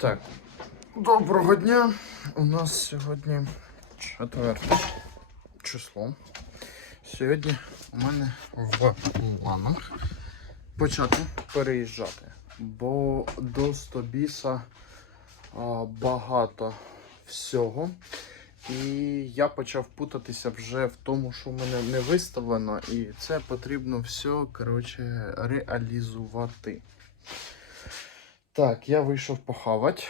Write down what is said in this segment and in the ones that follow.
Так, доброго дня. У нас сьогодні четверте число. Сьогодні у мене в планах почати переїжджати, бо до Стобіса багато всього. І я почав путатися вже в тому, що в мене не виставлено, і це потрібно все коротше, реалізувати. Так, я вийшов похавати.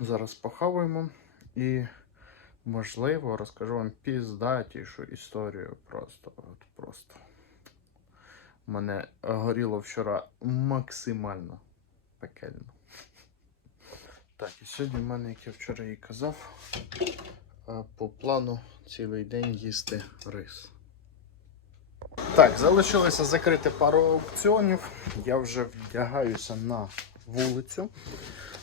Зараз похаваємо і, можливо, розкажу вам піздатішу історію. Просто, от просто. Мене горіло вчора максимально пекельно. Так, і сьогодні в мене, як я вчора і казав, е, по плану цілий день їсти рис. Так, залишилося закрити пару аукціонів. Я вже вдягаюся на вулицю.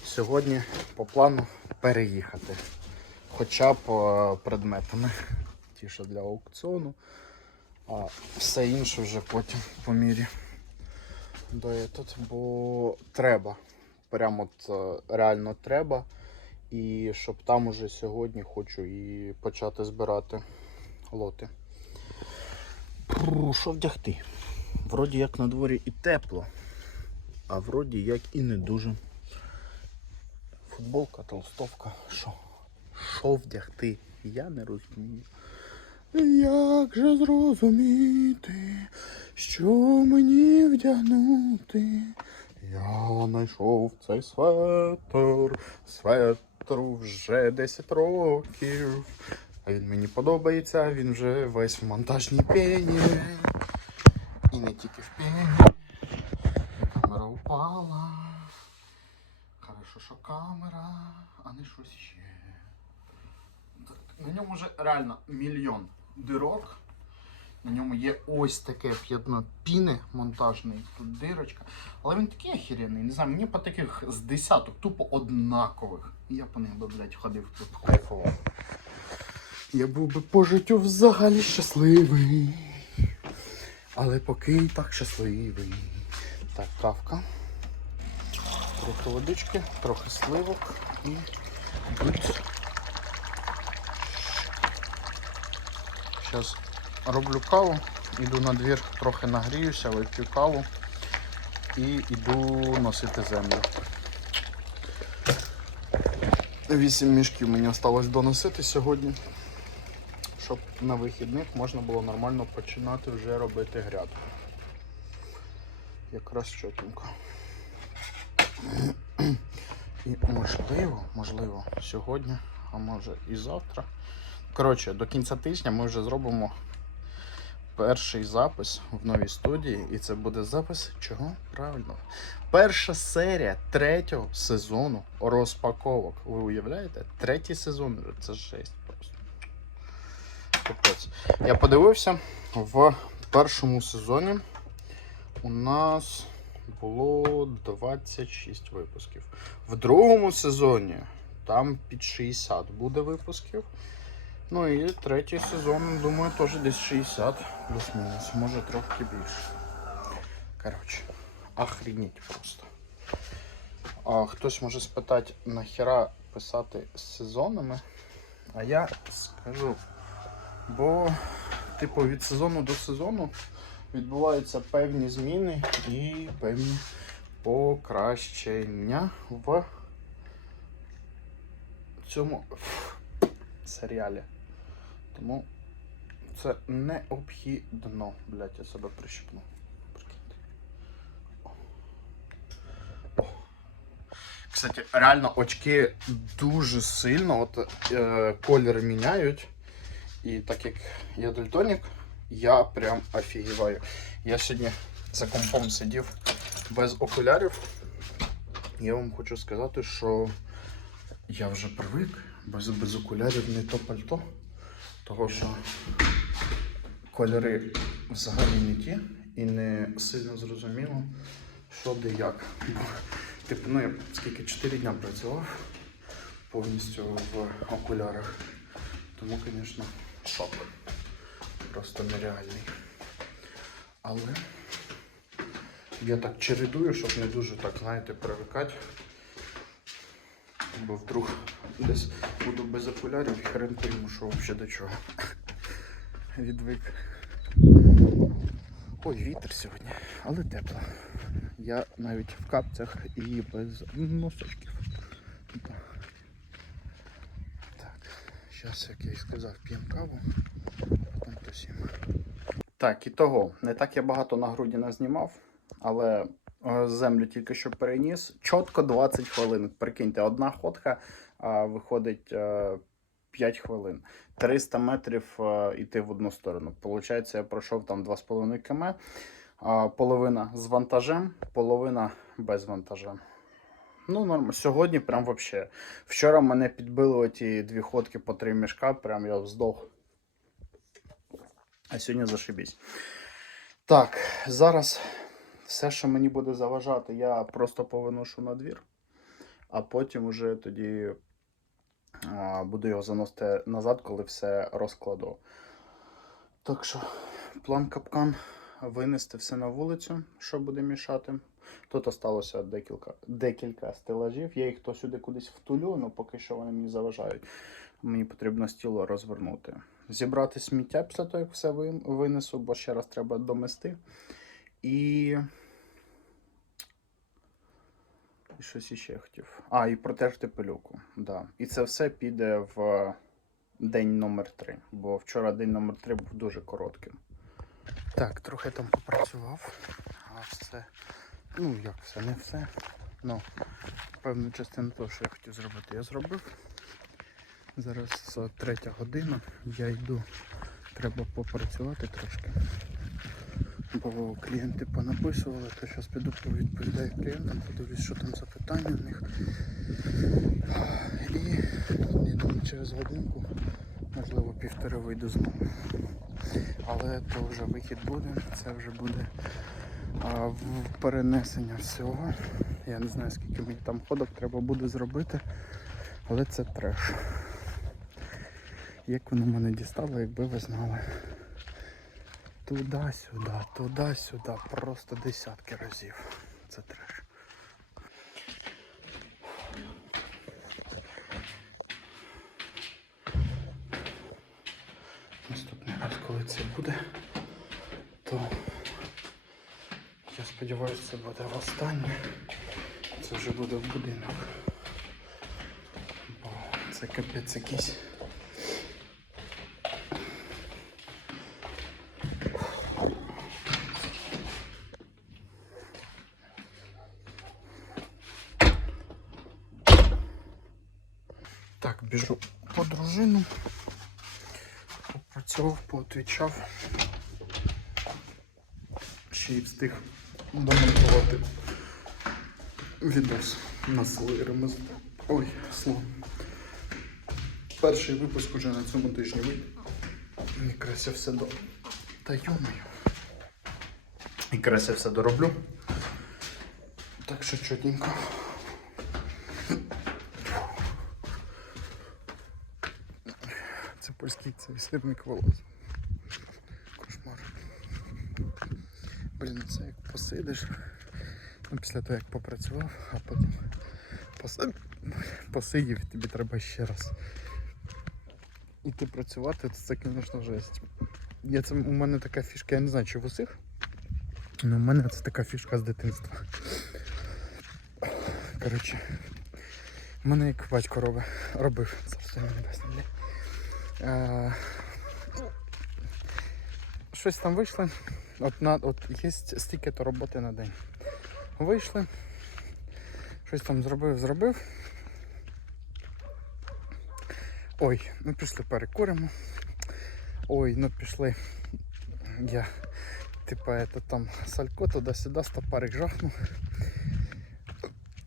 Сьогодні по плану переїхати. Хоча б е, предметами. Ті, що для аукціону. А все інше вже потім по мірі. Тут, бо треба. Прямо от е, реально треба. І щоб там уже сьогодні хочу і почати збирати лоти. Що вдягти? Вроді як на дворі і тепло, а вроді як і не дуже. Футболка, толстовка. Що? Що вдягти? Я не розумію. Як же зрозуміти, що мені вдягнути? Я знайшов цей светр, светру вже 10 років. А він мені подобається, він вже весь в монтажній пені. І не тільки в пені. Камера. Хорошо, що камера, а не щось ще. Так, на ньому вже реально мільйон дирок. На ньому є ось таке п'ятно піни монтажний, тут дирочка. Але він такий охеренний, не знаю, мені по таких з десяток тупо однакових. Я по них би, блядь, ходив тут кайфував. Я був би по життю взагалі щасливий. Але поки і так щасливий. Так, кавка. Трохи водички, трохи сливок і будь. Зараз роблю каву, іду на двір, трохи нагріюся, вип'ю каву і йду носити землю. Вісім мішків мені залишилось доносити сьогодні, щоб на вихідних можна було нормально починати вже робити грядку. Якраз чотенько. І можливо, можливо, сьогодні, а може і завтра. Коротше, до кінця тижня ми вже зробимо перший запис в новій студії, і це буде запис чого? Правильно. Перша серія третього сезону розпаковок. Ви уявляєте? Третій сезон це жесть просто. Я подивився в першому сезоні. У нас було 26 випусків. В другому сезоні там під 60 буде випусків. Ну і третій сезон, думаю, теж десь 60 плюс-мінус, може трохи більше. Коротше, охренеть просто. А, хтось може спитати, нахіра писати з сезонами. А я скажу. Бо, типу, від сезону до сезону відбуваються певні зміни і певні покращення в цьому серіалі. Тому це необхідно. Блять, я себе прищепну. Кстати, реально очки дуже сильно от, е, колір міняють. І так як я дальтонік, я прям офігіваю. Я сьогодні за компом сидів без окулярів. Я вам хочу сказати, що я вже привик без, без окулярів не то пальто. Того що кольори взагалі не ті і не сильно зрозуміло, що де як. Типу, ну я скільки 4 дня працював повністю в окулярах. Тому, звісно, шок. Просто нереальний. Але я так чередую, щоб не дуже так, знаєте, привикати. Бо вдруг десь буду без окулярів і хрен пойму, що взагалі до чого. Відвик. Ой, вітер сьогодні, але тепло. Я навіть в капцях і без носочків. Так, зараз, як я і сказав, п'ємо каву, потім. Так, і того, не так я багато на груді не знімав, але е, землю тільки що переніс. Чітко 20 хвилин. Прикиньте, одна ходка а, виходить е, 5 хвилин. 300 метрів е, йти в одну сторону. Получається, я пройшов там 2,5 км. А, половина з вантажем, половина без вантажа. Ну, норм. Сьогодні прям вообще. Вчора мене підбили оті дві ходки по три мішка, прям я здох. А сьогодні зашибісь. Так, зараз все, що мені буде заважати, я просто повиношу на двір, а потім уже тоді а, буду його заносити назад, коли все розкладу. Так що, план капкан винести все на вулицю, що буде мішати. Тут осталося декілька, декілька стелажів. Я їх то сюди кудись втулю, але поки що вони мені заважають. Мені потрібно стіло розвернути. Зібрати сміття після того, як все винесу, бо ще раз треба домести. І. І щось іще я хотів. А, і протерти пилюку. Да. І це все піде в день номер 3 бо вчора день номер 3 був дуже коротким. Так, трохи там попрацював. А все. Ну, як все, не все. Ну, певну частину того, що я хотів зробити, я зробив. Зараз третя година. Я йду. Треба попрацювати трошки. Бо клієнти понаписували, то зараз піду повідповідаю клієнтам, подивлюсь, що там за питання в них. І я через годинку, можливо, півтори вийду знову. Але то вже вихід буде, це вже буде а, перенесення всього. Я не знаю, скільки мені там ходок треба буде зробити, але це треш. Як воно мене дістало, якби ви знали. Туди-сюди, туди-сюди, просто десятки разів. Це треш. Наступний раз, коли це буде, то я сподіваюся, це буде востаннє. Це вже буде в будинок. Бо це капець якийсь. Так, біжу по дружину. Попрацював, поотвічав. Ще й встиг домонтувати відос на ремес. Ой, слово. Перший випуск уже на цьому тижні вийде. Якраз я все до. Та йомаю. Якраз я все дороблю. Так що чотенько. Це польський цей сирник волос. Кошмар. Блін, це як посидиш. Ну, після того як попрацював, а потім поси- посидів і тобі треба ще раз. Іти працювати, то це, звісно, жесть. Я це, у мене така фішка, я не знаю, чи в усіх. але у мене це така фішка з дитинства. Коротше, мене як батько робив, робив йому небесне. Е, Щось там вийшли. От, на, от є стільки то роботи на день. Вийшли. Щось там зробив, зробив. Ой, ну пішли перекуримо. Ой, ну пішли. Я типа это там салько туди-сюди, стопарик жахнув.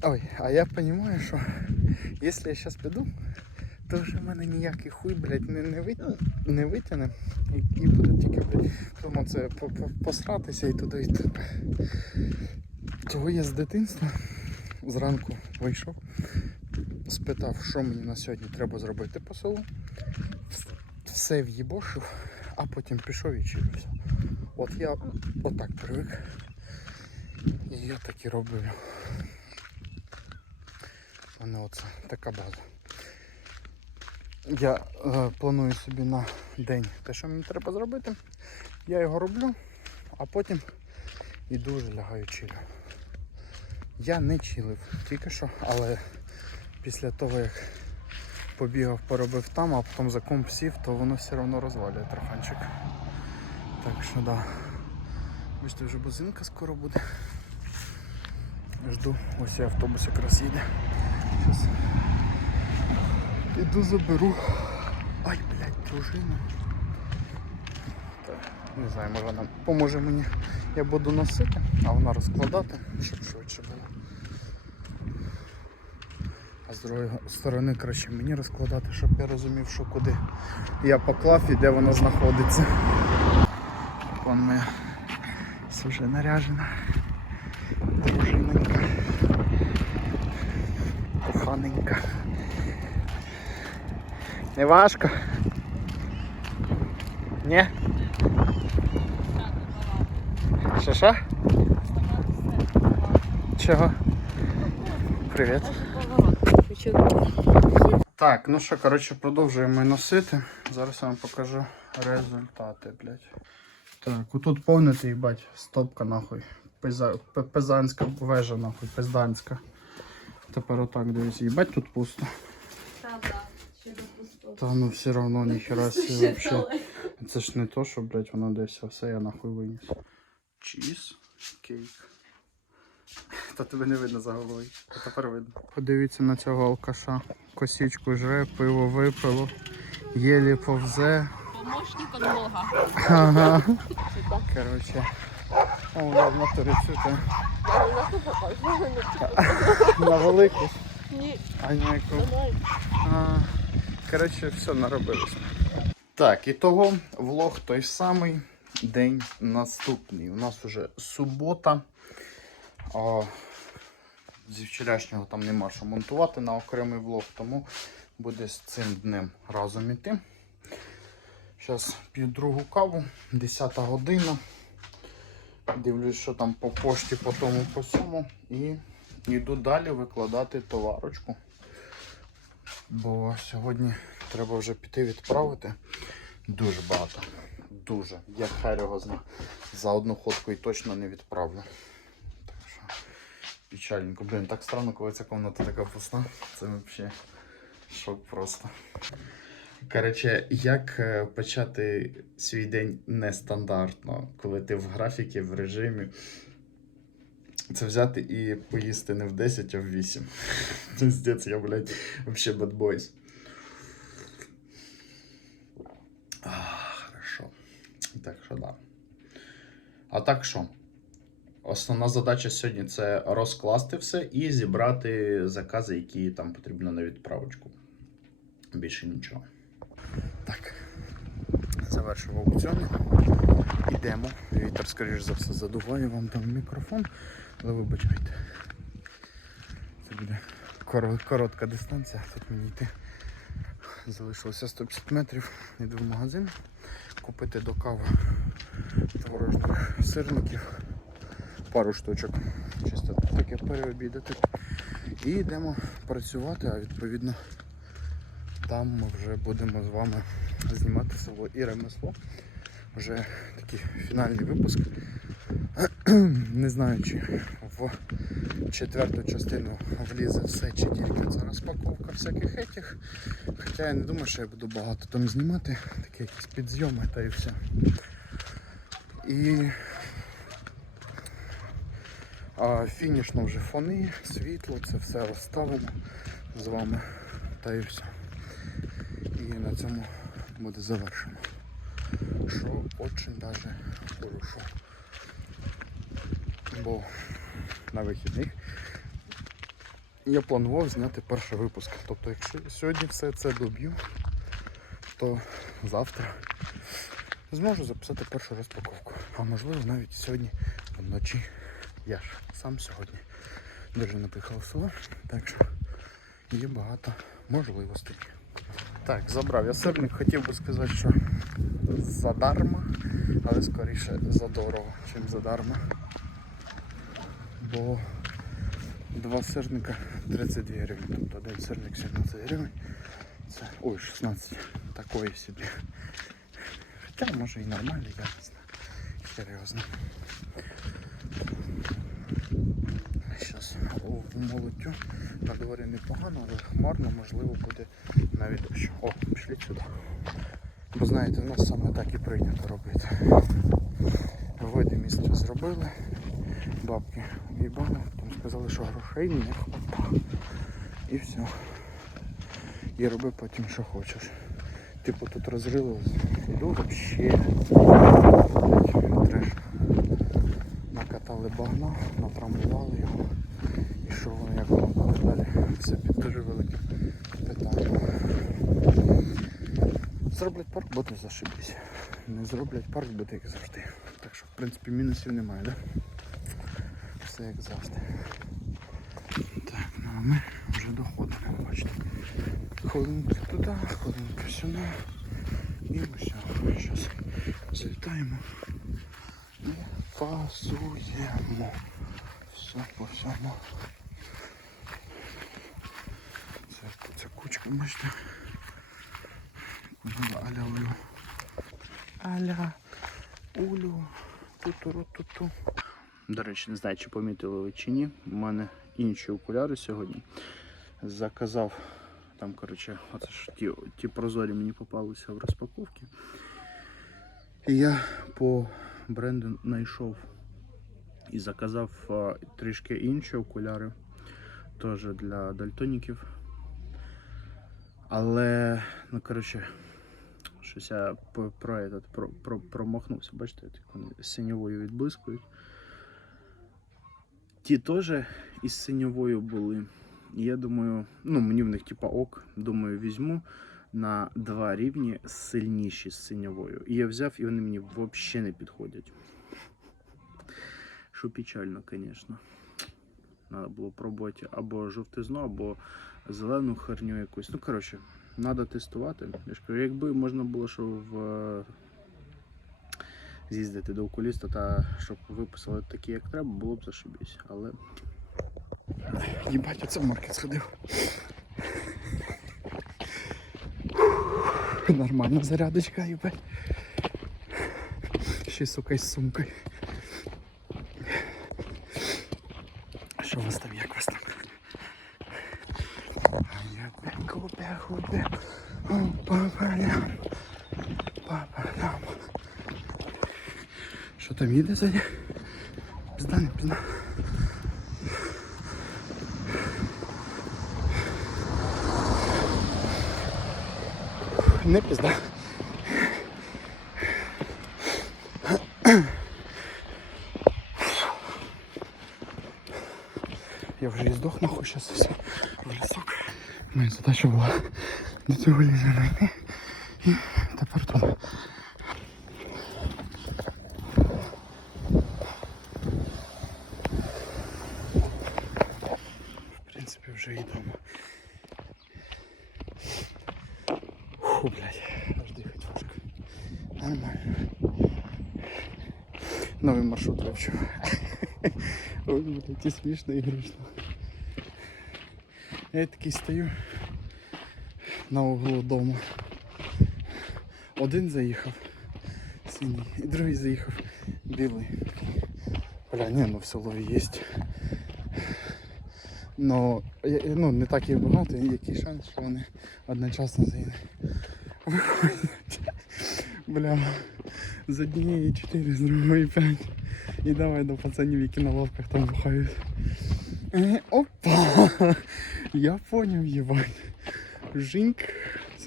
Ой, а я розумію, що якщо я зараз піду, то вже в мене ніякий хуй, блядь, не, не, вит... не витягне. І, і буде тільки, блядь, вдома це по- по- посратися і туди йти. Того я з дитинства зранку вийшов, спитав, що мені на сьогодні треба зробити по селу. Все в'їбошив, а потім пішов і чивився. От я отак привик. І я так і роблю. Мене оце така база. Я е, планую собі на день те, що мені треба зробити. Я його роблю, а потім іду вже лягаю чилю. Я не чилив тільки що, але після того як побігав, поробив там, а потім за комп сів, то воно все одно розвалює трафанчик. Так що да. Бачите, вже бузинка скоро буде. Жду, ось і автобус якраз їде. Щас іду заберу. Ай, блядь, дружину. Так, не знаю, може вона поможе мені. Я буду носити, а вона розкладати, щоб швидше було. А з другої сторони краще мені розкладати, щоб я розумів, що куди я поклав і де воно знаходиться. Вон моя вже наряжена. Дружиненька. Коханенька. Не важко? Ні? Що що? Чого? Привіт. Так, ну що, коротше, продовжуємо носити. Зараз я вам покажу результати, блядь. Так, отут повнити, їбать, стопка нахуй. Пиза... Пизанська вежа нахуй, пизданська. Тепер отак дивись, їбать тут пусто. Та ну все равно ніхера себе вообще. Це ж не то, що, блядь, воно десь все я нахуй виніс. Чіз кейк. Та тебе не видно за головою. А тепер видно. Подивіться на цього алкаша. Косічку жре, пиво випило, єлі повзе. Помощник от Бога. Ага. Короче. О, я в натурі цю На велику. Ні, А на яку? А, Коротше, все наробилось. Так, і того влог той самий. День наступний. У нас вже субота. А, зі вчорашнього там нема що монтувати на окремий влог, тому буде з цим днем разом іти. Зараз п'ю другу каву, 10 година. Дивлюсь, що там по пошті, по тому, по сьому. І йду далі викладати товарочку. Бо сьогодні треба вже піти відправити. Дуже багато. Дуже. Я хер його зна. За одну ходку і точно не відправлю. Так що печальненько. Блін, так странно, коли ця комната така пуста. Це взагалі шок просто. Коротше, як е, почати свій день нестандартно, коли ти в графіки, в режимі. Це взяти і поїсти не в 10, а в 8. Пиздец, я, блядь, вообще. А, хорошо. Так що да. А так що? Основна задача сьогодні це розкласти все і зібрати закази, які там потрібно на відправочку. Більше нічого. Так. Завершив аукціон. Ідемо. Вітер, скоріш за все, задуває вам там мікрофон, але вибачайте. Це буде коротка дистанція, тут мені йти. Залишилося 150 метрів. Йду в магазин купити до кави творожних сирників. Пару штучок. Чисто таке переобідати. І йдемо працювати, а відповідно там ми вже будемо з вами знімати село і ремесло. Вже такий фінальний випуск. Не знаю, чи в четверту частину влізе все, чи тільки це розпаковка всяких етіх. Хоча я не думаю, що я буду багато там знімати, такі якісь підзйоми та і все. І а, фінішно вже фони, світло, це все розставимо з вами та і все. І на цьому буде завершено. Що очень даже хорошо. Бо на вихідних я планував зняти перший випуск. Тобто, якщо сьогодні все це доб'ю, то завтра зможу записати першу розпаковку. А можливо навіть сьогодні вночі. Я ж сам сьогодні дуже напихав в село, так що є багато можливостей. Так, забрав я сирник, хотів би сказати, що задарма, але скоріше задорого, чим задарма. Бо Два сирника 32 гривень. Тобто один сирник 17 гривень. Це. Ой, 16. Такої собі. Хоча може і нормально, я не знаю. Серйозно. Зараз в молодтю на дворі непогано, але хмарно, можливо, буде навіть дощ. О, пішли сюди. Бо знаєте, в нас саме так і прийнято робити. Види зробили, бабки їбали, там сказали, що грошей не хватає. І все. І роби потім, що хочеш. Типу тут розрили, іду вообще. Треш. Накатали багна, натрамбували його. І що воно, як воно далі? Це під дуже великим питанням. Зроблять парк, буде зашибись. Не зроблять парк, буде як завжди. Так що, в принципі, мінусів немає, да? Все як завжди. Так, ну а ми вже доходимо, бачите. Хвилинку туди, хвилинку сюди. І все. Зараз залітаємо і фасуємо. Все по всьому. Це, це кучка, бачите. Буде аля улю. Аля улю. Ту-ту-ру-ту-ту. До речі, не знаю, чи помітили ви чи ні. У мене інші окуляри сьогодні. Заказав там, коротше, оце ж ті, ті прозорі мені попалися в розпаковці. І я по бренду знайшов і заказав трішки інші окуляри. Теж для дальтоніків. Але, ну коротше, щось я про, про, про, про, промахнувся. Бачите, як вони синьовою відблискують. Ті теж із синьовою були. Я думаю, ну мені в них типа ок. Думаю, візьму на два рівні сильніші з синьовою. І я взяв, і вони мені взагалі не підходять. Що печально, звісно. Треба було пробувати або жовтизну, або зелену херню якусь. Ну, коротше, треба тестувати. Я ж кажу, якби можна було, що в з'їздити до окуліста та щоб виписали такі, як треба, було б зашибісь. Але. Їбать, оце в маркет сходив. Нормальна зарядочка, їбать. Ще, сука, із сумкою. Що у вас там, як вас там? А я бегу, бегу, бегу. О, папа, лям. Папа, лям. Їде ззаді? Пізда, не пізда. Не пізда. Я вже і здох нахуй зараз все в лісок. Моя задача була до цього лісу знайти. І тепер тут. В принципі, вже йдемо. Фу, блядь, аж дихать важко. Нормально. Новий маршрут. Ой, блядь, і смішно і грустно. Я такий стою на углу дому. Один заїхав синій, і другий заїхав білий. Бля, ні, ну в селові є. Но ну, не так і багато, який шанс, що вони одночасно заїдуть. Виходять. Бля, з однієї 4, з другої 5. І давай до пацанів, які на лавках там бухають. Опа! Я поняв, їбать. Жінк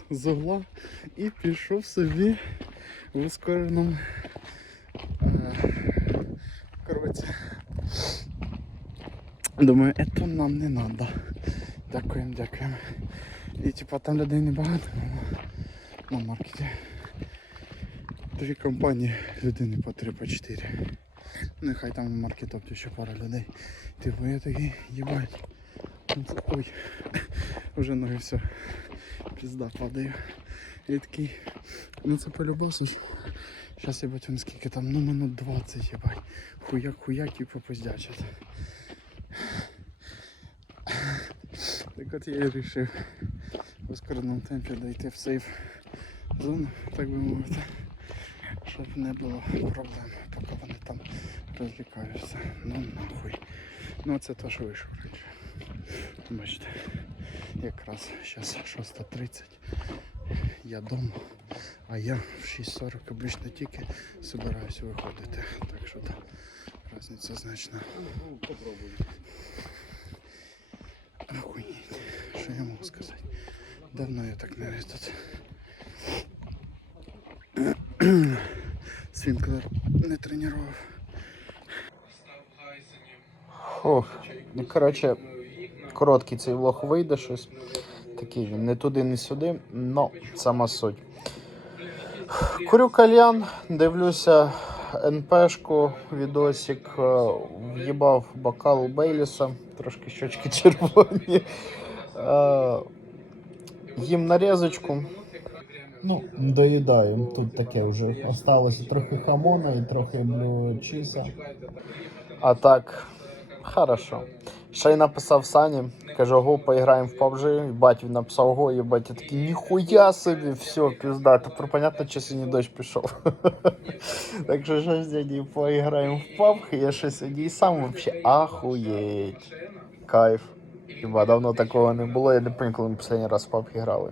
з угла і пішов собі в ускореному е, коротше. Думаю, это нам не надо. Дякуємо, дякуємо. І типа там людей небагато на маркеті. Дві компанії, людини по три, по чотири. Нехай там на маркетопті ще пара людей. Типу я такий, їбать. Ну Ой, вже ноги все. Пізда падаю. Я такий, ну це по-любасу. Зараз я бачу скільки там, ну минут 20, їбать. Хуяк, хуяк і попиздячать. Так от я і вирішив в ускореному темпі дойти в сейф зону, так би мовити, щоб не було проблем, розлікаються. Ну нахуй. Ну це то, що вийшов раніше. Бачите, якраз зараз 6.30. Я вдома, а я в 6.40 обично тільки збираюся виходити. Так що так, різниця значна. Охуєть. Що я можу сказати? Давно я так не тут. Свінклер не тренував. Ох, ну коротше, короткий цей влог вийде щось. Такий він не туди, не сюди, но сама суть. Курю кальян, дивлюся НПшку, відосик, е, в'їбав бокал Бейліса, трошки щочки червоні. Е, Їм нарізочку. Ну, доїдаємо. Тут таке вже осталося трохи хамона і трохи блю чіза. А так, хорошо. Ще написав Сані, каже, го, поіграємо в PUBG. І бать він написав го, і батя такий, ніхуя собі, все, пізда. Тепер понятно, чи сьогодні дощ пішов. так що що сьогодні поіграємо в PUBG, я ще сьогодні і сам вообще ахуєть. Кайф. Хіба давно такого не було, я не пам'ятаю, коли ми останній раз в PUBG грали.